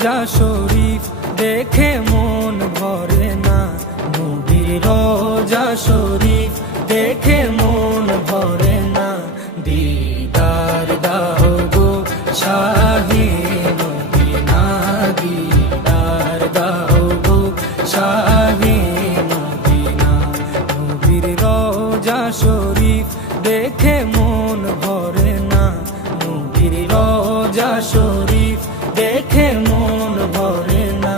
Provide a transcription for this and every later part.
রোজা শরীফ দেখে মন ভরে না, নবীর রোজা শরীফ দেখে মন ভরে না। দিদার দাও গো শাহে মদিনা, দিদার দাও গো শাহে মদিনা। নবীর রোজা শরীফ দেখে মন ভরে না, নবীর রোজা শরীফ দেখে মন ভরে না।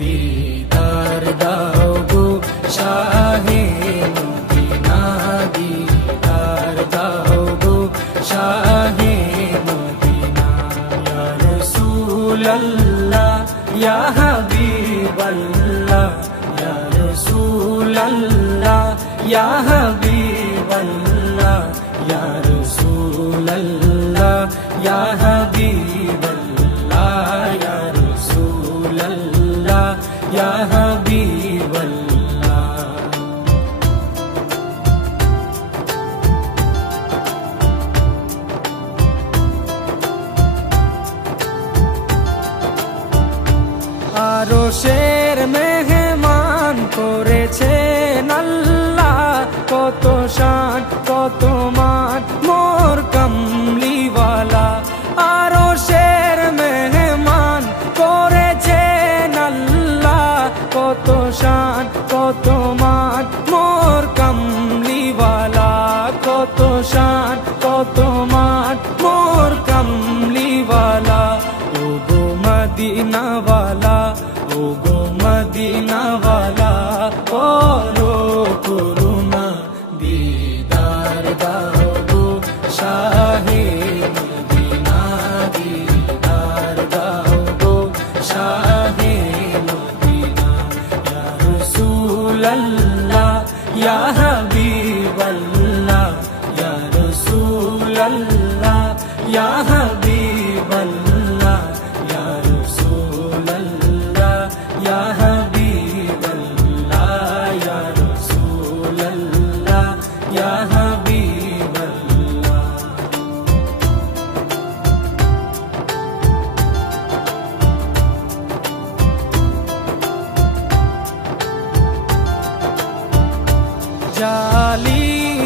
দিদার দাও গো শাহে মদিনা, দিদার দাও গো শাহে মদিনা। ইয়া রাসূলাল্লাহ ইয়া হাবিবাল্লাহ, ইয়া রাসূলাল্লাহ ইয়া হাবিবাল্লাহ, ইয়া রাসূলাল্লাহ ইয়া হাবিবাল্লাহ, ইয়া রাসূলাল্লাহ ইয়া হাবিবাল্লাহ। আরশের মেহমান করেছেন আল্লাহ, কত শান কত মান মোর কামলিওয়ালা। আরশের মেহমান করেছেন আল্লাহ, কত শান কত মান মোর কামলিওয়ালা, কত শান কত মান মোর কামলিওয়ালা। ও গো মদিনাওয়ালা, ও গো মদিনাওয়ালা, করো করুণা, দিদার দাও গো শাহে মদিনা, দিদার দাও গো শাহে মদিনা। ইয়া রাসূলাল্লাহ ইয়া হাবিবাল্লাহ, ইয়া রাসূলাল্লাহ ইয়া হাবিবাল্লাহ, ইয়া রাসূলাল্লাহ ইয়া হাবিবাল্লাহ, ইয়া রাসূলাল্লাহ ইয়া হাবিবাল্লাহ। জালি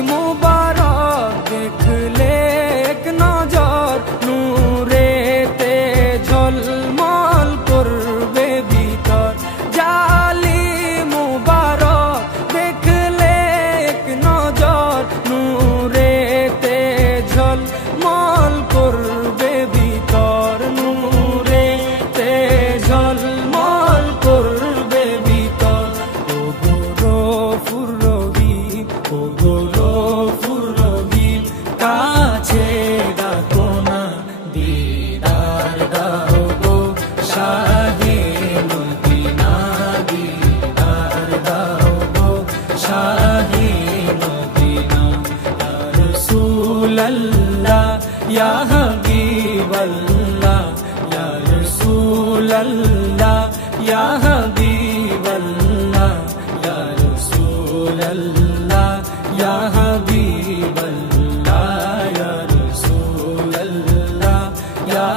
মুবারক দেখলে এক নজর, নূরেতে ঝলমল করবে ভিতর। জালি মুবারক দেখলে এক নজর, নূরেতে ঝলমল করবে ভিতর, নূরেতে ঝলমল করবে ভিতর। ও গো গফুর রহিম, ও গো গফুর রহিম, কাছে ডাকো না, দিদার দাও গো শাহে মদিনা, দিদার দাও গো শাহে মদিনা। ইয়া রাসূলাল্লাহ ইয়া হাবিবাল্লাহ, ইয়া রাসূলাল্লাহ ইয়া হাবিবাল্লাহ, ইয়া রাসূলাল্লাহ ইয়া হাবিবাল্লাহ, ইয়া রাসূলাল্লাহ ইয়া